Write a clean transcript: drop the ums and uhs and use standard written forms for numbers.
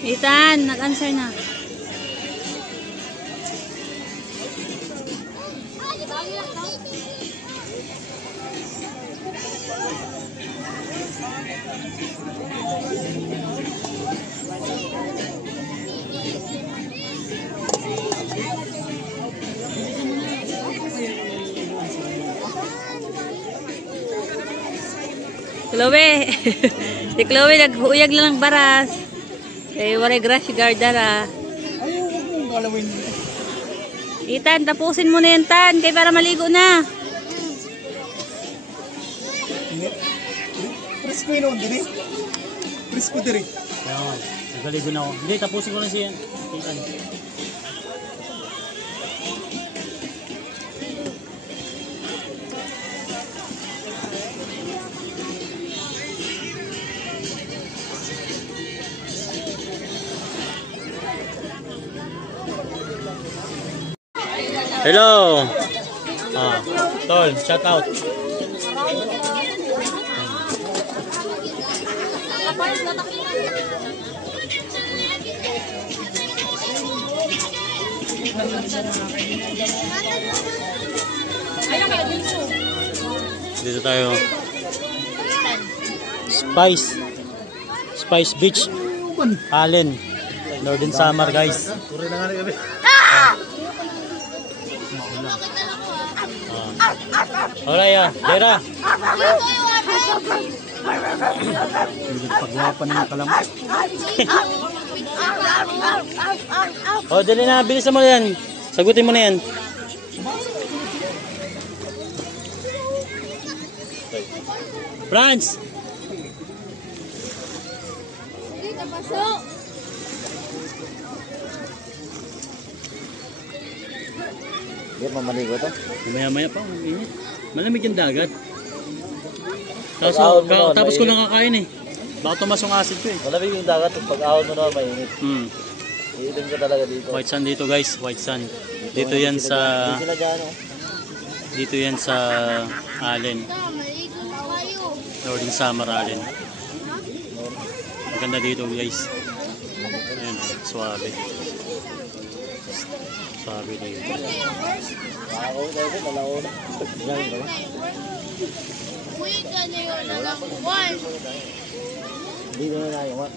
Ethan, nag-answer na. Chloe. Si Chloe nag-uyag lang ng baras. Kaya waray grass guard dara. Ayaw, huwag mong galawin. Ethan, tapusin mo na yan, Tan. Kaya para maligo na. Presko yun, diri. Presko diri. Kaya nagaligo na ako. Hindi, tapusin ko na siya. Ethan. Hello. Tol, shout out. Dito tayo. Spice Beach. Allen. Northern Samar, guys. Alright, ya. Dera. Pagwapan ng kalamat. Oh, dali na. Bilisan mo yan. Sagutin mo na yan. Franz! Dito, pasok. Di ba maligo to? Maya-maya pa. Init. Malamig yung dagat. Pag-ahon mo Tapos ko mainit. lang kakain eh. Baka tumasong acid ko eh. Malamig yung dagat. Pag-ahon mo naman mainit. Iitin ka talaga dito. White sand dito, guys. White sand. Dito yan sa... Hindi sila dyan, oh. Dito yan sa Allen. Maligo na kayo. Northern Samar Allen. Maganda dito, guys. Ayan, suabe. Suabe dito. Ako tayo din, nalauna. Diyan, no? Uy, ka na yun. Nalakuan. Hindi na na yung what?